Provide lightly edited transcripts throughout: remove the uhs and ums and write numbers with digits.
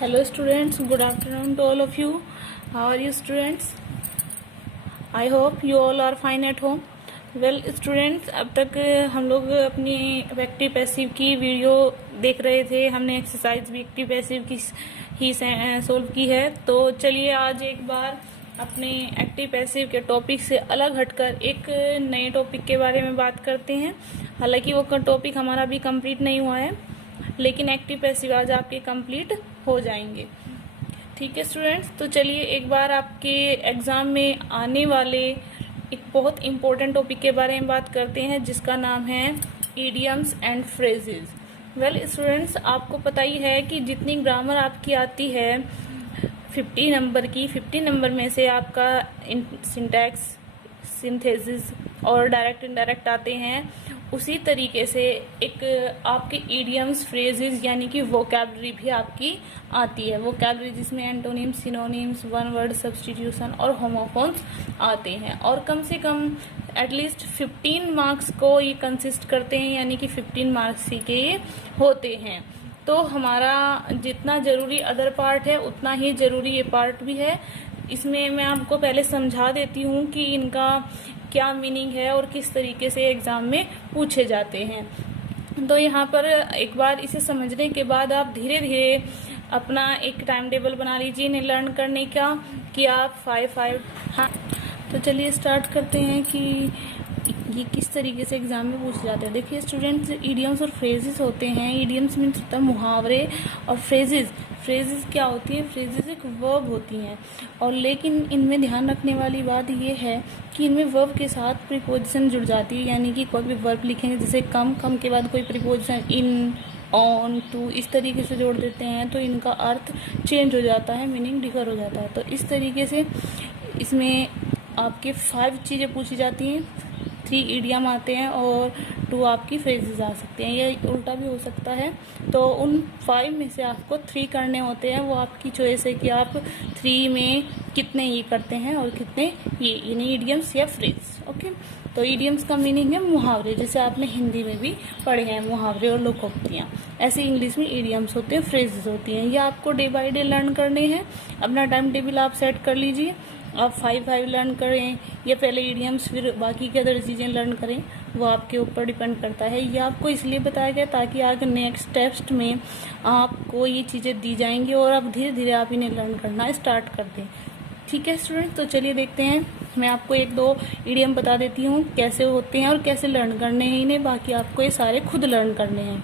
Hello students, good afternoon to all of you. How are you students? I hope you all are fine at home. Well students, अब तक हम लोग अपनी active passive की video देख रहे थे। हमने एक्सरसाइज भी एक्टिव पैसिव की ही सोल्व की है। तो चलिए आज एक बार अपने एक्टिव पैसिव के टॉपिक से अलग हटकर एक नए टॉपिक के बारे में बात करते हैं। हालांकि वो टॉपिक हमारा भी कंप्लीट नहीं हुआ है, लेकिन एक्टिव पैसिव आज आपके कंप्लीट हो जाएंगे। ठीक है स्टूडेंट्स, तो चलिए एक बार आपके एग्जाम में आने वाले एक बहुत इम्पोर्टेंट टॉपिक के बारे में बात करते हैं, जिसका नाम है idioms and phrases. Well students, आपको पता ही है कि जितनी ग्रामर आपकी आती है 50 नंबर की, 50 नंबर में से आपका सिंटैक्स, सिंथेसिस और डायरेक्ट इनडायरेक्ट आते हैं। उसी तरीके से एक आपके इडियम्स, फ्रेजेस यानी कि वोकैबलरी भी आपकी आती है। वोकैबलरी जिसमें antonyms, synonyms, one word substitution और होमोफोन्स आते हैं, और कम से कम एटलीस्ट 15 मार्क्स को ये कंसिस्ट करते हैं, यानी कि 15 मार्क्स के ये होते हैं। तो हमारा जितना जरूरी अदर पार्ट है उतना ही जरूरी ये पार्ट भी है। इसमें मैं आपको पहले समझा देती हूँ कि इनका क्या मीनिंग है और किस तरीके से एग्जाम में पूछे जाते हैं। तो यहाँ पर एक बार इसे समझने के बाद आप धीरे धीरे अपना एक टाइम टेबल बना लीजिए इन्हें लर्न करने का, कि आप 5 हाँ। तो चलिए स्टार्ट करते हैं कि ये किस तरीके से एग्जाम में पूछे जाते हैं। देखिए स्टूडेंट्स, इडियम्स और फ्रेजेस होते हैं। इडियम्स मीन्स होता है मुहावरे, और फ्रेजेस क्या होती है? फ्रेजेस एक वर्ब होती हैं, और लेकिन इनमें ध्यान रखने वाली बात ये है कि इनमें वर्ब के साथ प्रीपोजिशन जुड़ जाती है। यानी कि कोई भी वर्ब लिखेंगे, जैसे कम के बाद कोई प्रीपोजिशन इन, ऑन, टू, इस तरीके से जोड़ देते हैं तो इनका अर्थ चेंज हो जाता है, मीनिंग डिफर हो जाता है। तो इस तरीके से इसमें आपके 5 चीज़ें पूछी जाती हैं। 3 इडियम आते हैं और 2 आपकी फ्रेजेस आ सकते हैं, या उल्टा भी हो सकता है। तो उन 5 में से आपको 3 करने होते हैं। वो आपकी चॉइस है कि आप 3 में कितने ये करते हैं और कितने ये, यानी इडियम्स या फ्रेज। ओके, तो इडियम्स का मीनिंग है मुहावरे, जैसे आपने हिंदी में भी पढ़े हैं मुहावरे और लोकोक्तियाँ। ऐसे इंग्लिश में इडियम्स होते हैं, फ्रेजेस होती हैं। ये आपको डे बाय डे लर्न करने हैं। अपना टाइम टेबल आप सेट कर लीजिए। आप 5 लर्न करें या पहले इडियम्स फिर बाकी की अदर चीज़ें लर्न करें, वो आपके ऊपर डिपेंड करता है। ये आपको इसलिए बताया गया ताकि आगे नेक्स्ट टेस्ट में आपको ये चीज़ें दी जाएंगी और आप धीरे धीरे आप इन्हें लर्न करना स्टार्ट कर दें। ठीक है स्टूडेंट, तो चलिए देखते हैं। मैं आपको 1-2 इडियम बता देती हूँ कैसे होते हैं और कैसे लर्न करने हैं इन्हें। बाकी आपको ये सारे खुद लर्न करने हैं।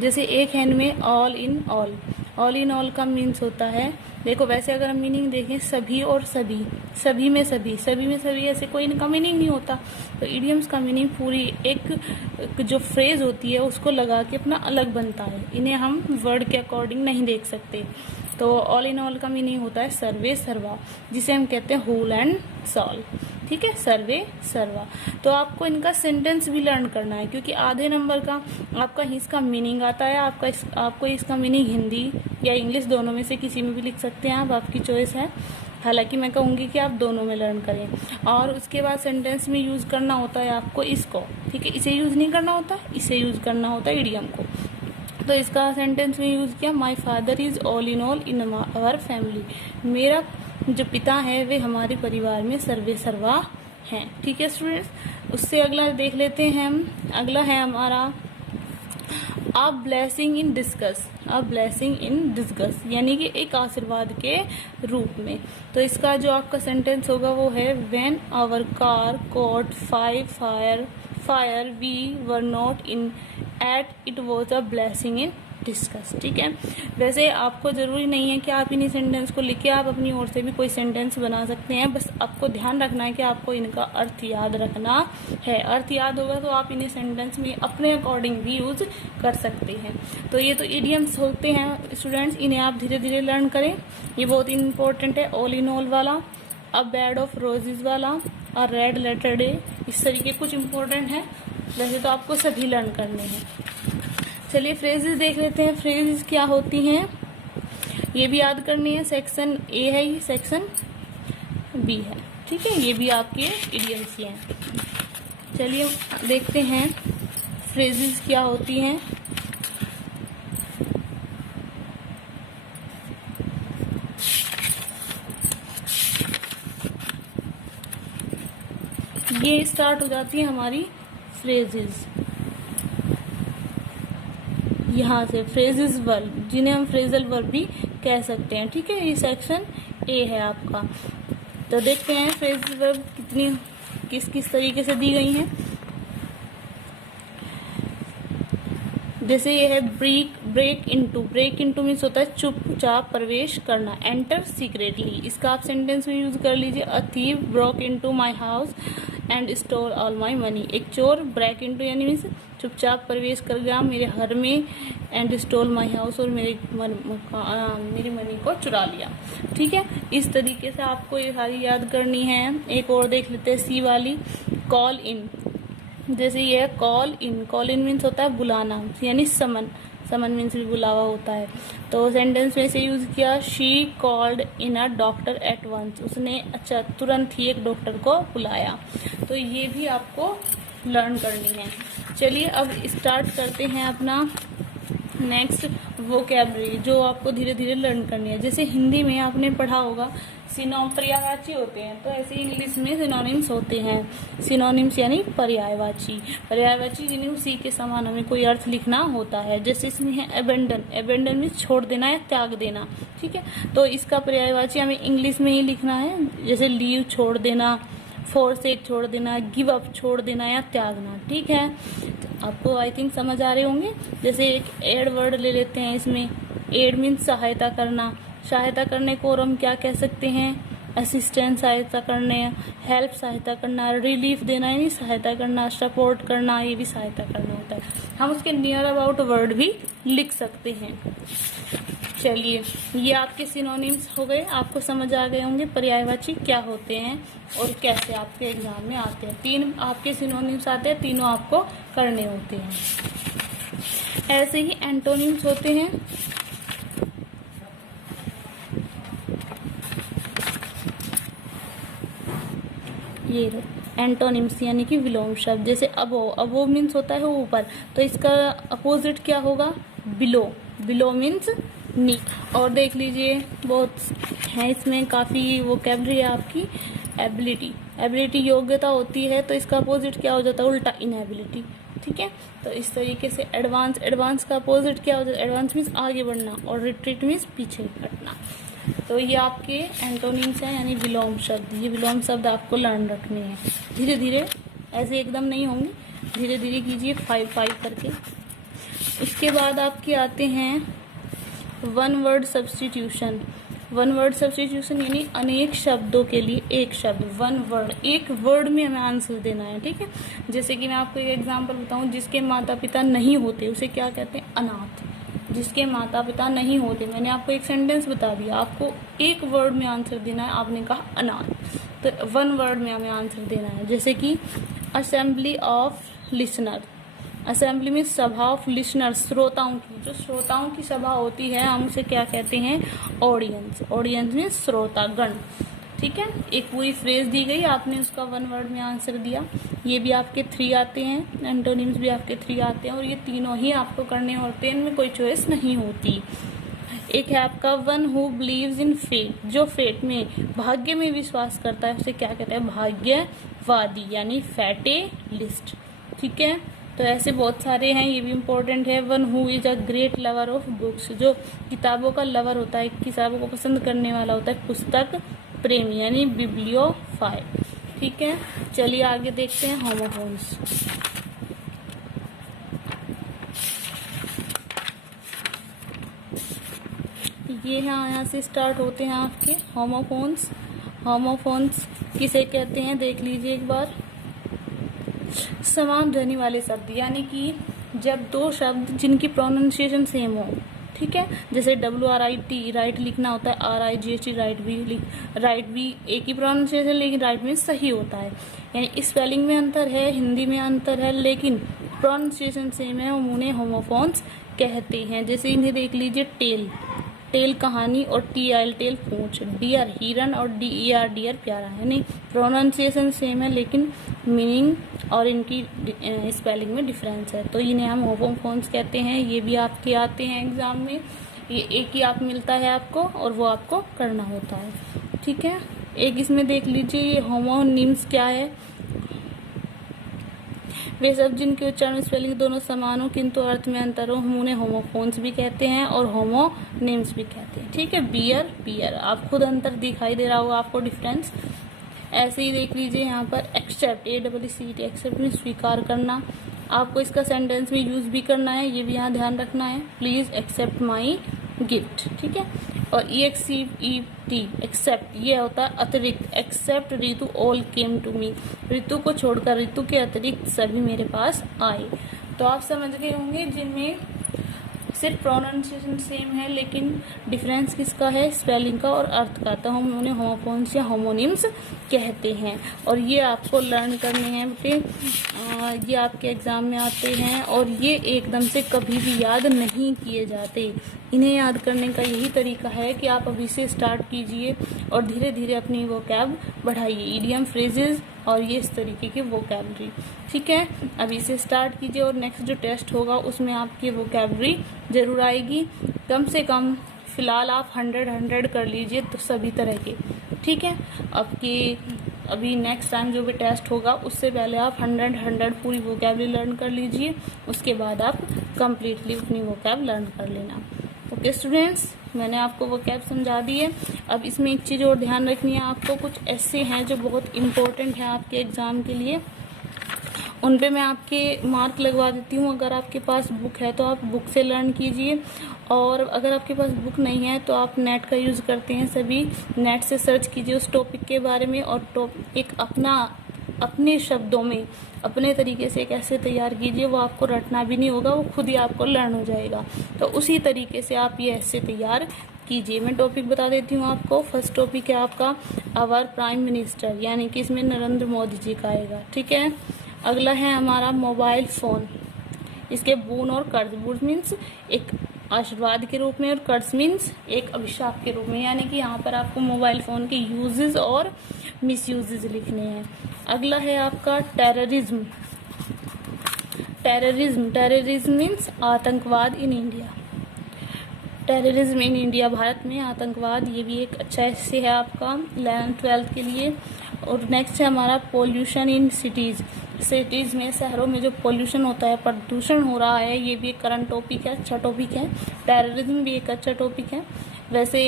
जैसे एक है इनमें all in all. All in all का मीन्स होता है, देखो वैसे अगर हम मीनिंग देखें सभी और सभी, सभी में सभी, सभी में सभी, ऐसे कोई इनका मीनिंग नहीं होता। तो इडियम्स का मीनिंग पूरी एक जो फ्रेज होती है उसको लगा के अपना अलग बनता है। इन्हें हम वर्ड के अकॉर्डिंग नहीं देख सकते। तो ऑल इन ऑल का मीनिंग होता है सर्वे सर्वा, जिसे हम कहते हैं होल एंड सॉल। ठीक है, सर्वे सर्वा। तो आपको इनका सेंटेंस भी लर्न करना है, क्योंकि आधे नंबर का आपका इसका मीनिंग आता है। आपको इसका मीनिंग हिंदी या इंग्लिश दोनों में से किसी में भी लिख सकते हैं आप, आपकी चॉइस है। हालांकि मैं कहूँगी कि आप दोनों में लर्न करें। और उसके बाद सेंटेंस में यूज़ करना होता है आपको इसको। ठीक है, इसे यूज़ नहीं करना होता, इसे यूज़ करना होता है इडियम को। तो इसका सेंटेंस में यूज़ किया, my father is all in our family. मेरा जो पिता है वे हमारे परिवार में सर्वे सर्वा हैं। ठीक है स्टूडेंट्स, उससे अगला देख लेते हैं हम। अगला है हमारा अ blessing in discuss. A blessing in discuss यानी कि एक आशीर्वाद के रूप में। तो इसका जो आपका सेंटेंस होगा वो है, when our car caught 5 fire we were not in at it was a blessing in disguise. ठीक है, वैसे आपको जरूरी नहीं है कि आप इन्हीं सेंटेंस को लिख के आप अपनी ओर से भी कोई सेंटेंस बना सकते हैं। बस आपको ध्यान रखना है कि आपको इनका अर्थ याद रखना है। अर्थ याद होगा तो आप इन्हें सेंटेंस में अपने अकॉर्डिंग भी यूज कर सकते हैं। तो ये तो इडियम्स होते हैं स्टूडेंट्स, इन्हें आप धीरे धीरे लर्न करें। ये बहुत इंपॉर्टेंट है। ऑल इन ऑल वाला, अ बेड ऑफ रोजेज वाला, अ रेड लेटर डे, इस तरीके कुछ इंपॉर्टेंट है। वैसे तो आपको सभी लर्न करने हैं। चलिए फ्रेजेस देख लेते हैं। फ्रेजेस क्या होती हैं ये भी याद करनी है। सेक्शन ए है, ये सेक्शन बी है। ठीक है, ये भी आपके इडियम्स ही हैं। चलिए देखते हैं फ्रेजेस क्या होती हैं। ये स्टार्ट हो जाती है हमारी फ्रेजेस, यहाँ से फ्रेजेस वर्ब, जिन्हें हम फ्रेजल वर्ब भी कह सकते हैं। ठीक है, ये सेक्शन ए है आपका। तो देखते हैं फ्रेजल वर्ब कितनी किस किस तरीके से दी गई हैं। जैसे ये है ब्रेक इनटू मीन्स होता है चुपचाप प्रवेश करना। एंटर सीक्रेटली, इसका आप सेंटेंस में यूज कर लीजिए। A thief broke into my house and stole all my money. एक चोर ब्रेक इनटू यानी मीन्स चुपचाप प्रवेश कर गया मेरे घर में, एंड स्टोल माय हाउस और मेरी मनी को चुरा लिया। ठीक है, इस तरीके से आपको ये सारी याद करनी है। एक और देख लेते हैं सी वाली, कॉल इन। जैसे ये कॉल इन मीन्स होता है बुलाना, यानी समन मीन्स भी बुलावा होता है। तो सेंटेंस में से यूज किया, she called in a doctor at once. उसने अच्छा तुरंत ही एक डॉक्टर को बुलाया। तो ये भी आपको लर्न करनी है। चलिए अब स्टार्ट करते हैं अपना नेक्स्ट वोकैबलरी, जो आपको धीरे धीरे लर्न करनी है। जैसे हिंदी में आपने पढ़ा होगा पर्यायवाची होते हैं, तो ऐसे इंग्लिश में सिनोनिम्स होते हैं। सिनोनिम्स यानी पर्यायवाची जिन्हें उसी के समान हमें कोई अर्थ लिखना होता है। जैसे इसमें है एबेंडन में छोड़ देना या त्याग देना। ठीक है, तो इसका पर्यायवाची हमें इंग्लिश में ही लिखना है। जैसे लीव छोड़ देना, फोरसेक छोड़ देना, गिव अप छोड़ देना या त्यागना। ठीक है, तो आपको आई थिंक समझ आ रहे होंगे। जैसे एक एड वर्ड ले लेते हैं, इसमें एड मीन्स सहायता करना। सहायता करने को और हम क्या कह सकते हैं, असिस्टेंस सहायता करने, हेल्प सहायता करना, रिलीफ देना यानी सहायता करना, सपोर्ट करना, ये भी सहायता करना होता है। हम उसके नियर अबाउट वर्ड भी लिख सकते हैं। चलिए, ये आपके सिनोनिम्स हो गए। आपको समझ आ गए होंगे पर्यायवाची क्या होते हैं और कैसे आपके एग्जाम में आते हैं। 3 आपके सिनोनिम्स आते हैं, तीनों आपको करने होते हैं। ऐसे ही एंटोनिम्स होते हैं। ये एंटोनिम्स यानी कि विलोम शब्द। जैसे अबो मीन्स होता है ऊपर, तो इसका अपोजिट क्या होगा, बिलो मीन्स नीचे। और देख लीजिए बहुत है इसमें, काफी वोकैबलरी है आपकी। एबिलिटी योग्यता होती है, तो इसका अपोजिट क्या हो जाता है, उल्टा इनएबिलिटी। ठीक है, तो इस तरीके से एडवांस का अपोजिट क्या हो जाता है, एडवांस मीन्स आगे बढ़ना और रिट्रीट मीन्स पीछे हटना। तो ये आपके एंटोनिम्स हैं यानी विलोम शब्द। ये विलोम शब्द आपको लर्न रखने हैं धीरे धीरे, ऐसे एकदम नहीं होंगे, धीरे धीरे कीजिए 5 करके। उसके बाद आपके आते हैं वन वर्ड सब्स्टिट्यूशन यानी अनेक शब्दों के लिए एक शब्द। एक वर्ड में हमें आंसर देना है। ठीक है, जैसे कि मैं आपको एक एग्जांपल बताऊं, जिसके माता पिता नहीं होते उसे क्या कहते हैं, अनाथ। जिसके माता पिता नहीं होते, मैंने आपको एक सेंटेंस बता दिया, आपको एक वर्ड में आंसर देना है। आपने कहा अनाथ, तो 1 वर्ड में हमें आंसर देना है। जैसे कि असेंबली ऑफ लिसनर, असेंबली में सभा ऑफ लिसनर, श्रोताओं की, जो श्रोताओं की सभा होती है हम उसे क्या कहते हैं, ऑडियंस में श्रोतागण। ठीक है, एक पूरी फ्रेज दी गई, आपने उसका 1 वर्ड में आंसर दिया। ये भी आपके 3 आते हैं, एंटोनिम्स भी आपके 3 आते हैं, और ये तीनों ही आपको करने होते हैं, इनमें कोई चॉइस नहीं होती। एक है आपका one who believes in fate, जो फेट में, भाग्य में विश्वास करता है उसे क्या कहते हैं, भाग्यवादी यानी फैटेलिस्ट। ठीक है, तो ऐसे बहुत सारे हैं, ये भी इम्पोर्टेंट है। One who is a great lover of books, जो किताबों का लवर होता है, किताबों को पसंद करने वाला होता है, पुस्तक प्रेमी यानी बिब्लियोफाइल। ठीक है, चलिए आगे देखते हैं होमोफोन्स। ये यहाँ से स्टार्ट होते हैं आपके होमोफोन्स किसे कहते हैं, देख लीजिए एक बार। समान ध्वनि वाले शब्द, यानी कि जब 2 शब्द जिनकी प्रोनाउंसिएशन सेम हो। ठीक है, जैसे WRIT राइट लिखना होता है, RIGHT राइट भी एक ही प्रोनाउंसिएशन, लेकिन राइट में सही होता है। यानी स्पेलिंग में अंतर है, हिंदी में अंतर है, लेकिन प्रोनाउंसिएशन सेम है, हम उन्हें होमोफोन्स कहते हैं। जैसे इन्हें देख लीजिए, टेल कहानी और TIL टेल पूंछ, डियर हिरन और DER डियर प्यारा, यानी प्रोनाउंसिएशन सेम है लेकिन मीनिंग और इनकी स्पेलिंग में डिफरेंस है, तो इन्हें हम होमोफोन्स कहते हैं। ये भी आपके आते हैं एग्जाम में, ये एक ही आप मिलता है आपको और वो आपको करना होता है। ठीक है, एक इसमें देख लीजिए, ये होमोनिम्स क्या है, वे शब्द जिनके उच्चारण स्पेलिंग दोनों समान हो किंतु अर्थ में अंतर हो, हम उन्हें होमोफोन्स भी कहते हैं और होमोनिम्स भी कहते हैं। ठीक है, बियर पियर, आप खुद अंतर दिखाई दे रहा होगा आपको डिफरेंस। ऐसे ही देख लीजिए यहाँ पर एक्सेप्ट, ACCT, एक्सेप्ट में स्वीकार करना। आपको इसका सेंटेंस में यूज भी करना है, ये भी यहाँ ध्यान रखना है। Please accept my gift. ठीक है, और EXCEPT एक्सेप्ट, ये होता है अतिरिक्त। Except Ritu all came to me, Ritu को छोड़कर ऋतु के अतिरिक्त सभी मेरे पास आए। तो आप समझ गए होंगे जिनमें सिर्फ प्रोनाउंसिएशन सेम है लेकिन डिफरेंस किसका है, स्पेलिंग का और अर्थ का। तो हम उन्हें होमोफोन्स या होमोनिम्स कहते हैं और ये आपको लर्न करने हैं बेटे। ये आपके एग्जाम में आते हैं और ये एकदम से कभी भी याद नहीं किए जाते। इन्हें याद करने का यही तरीका है कि आप अभी से स्टार्ट कीजिए और धीरे धीरे अपनी वोकैब बढ़ाइए, इडियम, फ्रेजेस और ये इस तरीके की वोकैबलरी। ठीक है, अभी से स्टार्ट कीजिए और नेक्स्ट जो टेस्ट होगा उसमें आपकी वोकैबलरी जरूर आएगी। कम से कम फिलहाल आप 100 कर लीजिए तो सभी तरह के। ठीक है, अभी नेक्स्ट टाइम जो भी टेस्ट होगा उससे पहले आप 100 पूरी वोकैबलरी लर्न कर लीजिए, उसके बाद आप कंप्लीटली अपनी वोकैब लर्न कर लेना। ओके स्टूडेंट्स, मैंने आपको वोकैब समझा दी है। अब इसमें एक चीज़ और ध्यान रखनी है आपको, कुछ ऐसे हैं जो बहुत इम्पोर्टेंट है आपके एग्ज़ाम के लिए, उन पे मैं आपके मार्क लगवा देती हूँ। अगर आपके पास बुक है तो आप बुक से लर्न कीजिए और अगर आपके पास बुक नहीं है तो आप नेट का यूज़ करते हैं सभी, नेट से सर्च कीजिए उस टॉपिक के बारे में और एक अपने शब्दों में अपने तरीके से कैसे तैयार कीजिए, वो आपको रटना भी नहीं होगा, वो खुद ही आपको लर्न हो जाएगा। तो उसी तरीके से आप ये ऐसे तैयार कीजिए। मैं टॉपिक बता देती हूँ आपको। फर्स्ट टॉपिक है आपका आवर प्राइम मिनिस्टर, यानी कि इसमें नरेंद्र मोदी जी का आएगा। ठीक है, अगला है हमारा मोबाइल फ़ोन, इसके बून और कर्ज, बून मीन्स एक आशीर्वाद के रूप में और कर्ज मीन्स एक अभिशाप के रूप में, यानी कि यहाँ पर आपको मोबाइल फ़ोन के यूजेस और मिसयूजेस लिखने हैं। अगला है आपका टेररिज्म, टेररिज्म मीन्स आतंकवाद in India, terrorism in India, Bharat में आतंकवाद, ये भी एक अच्छा ऐसे है आपका 11th-12th के लिए। और नेक्स्ट है हमारा पोल्यूशन इन सिटीज़, सिटीज़ में, शहरों में जो पोल्यूशन होता है, प्रदूषण हो रहा है, ये भी एक करंट टॉपिक है, अच्छा टॉपिक है। टेररिज्म भी एक अच्छा टॉपिक है। वैसे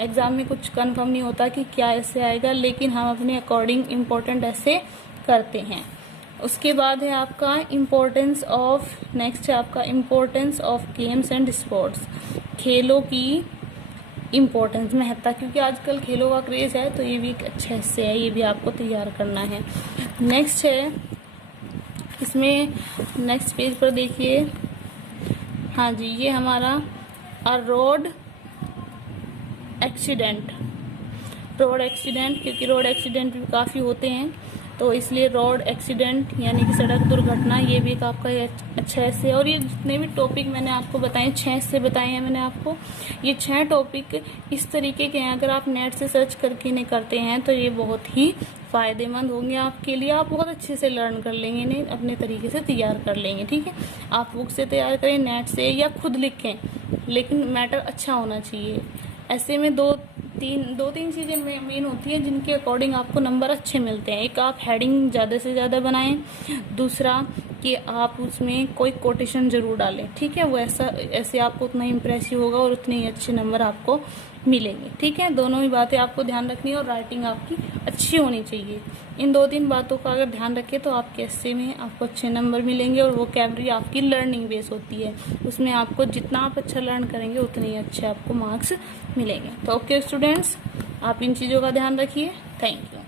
एग्ज़ाम में कुछ कंफर्म नहीं होता कि क्या ऐसे आएगा, लेकिन हम अपने अकॉर्डिंग इम्पोर्टेंट ऐसे करते हैं। उसके बाद है आपका इम्पोर्टेंस ऑफ, नेक्स्ट है आपका importance of games and sports, खेलों की इम्पोर्टेंस, महत्ता, क्योंकि आजकल खेलों का क्रेज़ है, तो ये भी एक अच्छा हिस्से है, ये भी आपको तैयार करना है। नेक्स्ट है इसमें, नेक्स्ट पेज पर देखिए, हाँ जी, ये हमारा रोड एक्सीडेंट, क्योंकि रोड एक्सीडेंट भी काफ़ी होते हैं, तो इसलिए रोड एक्सीडेंट यानी कि सड़क दुर्घटना, ये भी एक आपका अच्छा ऐसे है। और ये जितने भी टॉपिक मैंने आपको बताए, 6 से बताए हैं मैंने आपको, ये 6 टॉपिक इस तरीके के हैं, अगर आप नेट से सर्च करके इन्हें करते हैं तो ये बहुत ही फ़ायदेमंद होंगे आपके लिए, आप बहुत अच्छे से लर्न कर लेंगे, इन्हें अपने तरीके से तैयार कर लेंगे। ठीक है, आप बुक से तैयार करें, नेट से या खुद लिखें, लेकिन मैटर अच्छा होना चाहिए। ऐसे में दो तीन चीज़ें मेन होती हैं जिनके अकॉर्डिंग आपको नंबर अच्छे मिलते हैं। एक, आप हेडिंग ज़्यादा से ज़्यादा बनाएं, दूसरा कि आप उसमें कोई कोटेशन ज़रूर डालें। ठीक है, वो ऐसे आपको उतना इम्प्रेसिव होगा और उतने ही अच्छे नंबर आपको मिलेंगे। ठीक है, दोनों ही बातें आपको ध्यान रखनी है और राइटिंग आपकी अच्छी होनी चाहिए। इन 2-3 बातों का अगर ध्यान रखें तो आपके ऐसे में आपको अच्छे नंबर मिलेंगे। और वोकैबलरी आपकी लर्निंग बेस होती है, उसमें आपको जितना आप अच्छा लर्न करेंगे उतने ही अच्छे आपको मार्क्स मिलेंगे। तो ओके स्टूडेंट्स, आप इन चीज़ों का ध्यान रखिए। Thank you.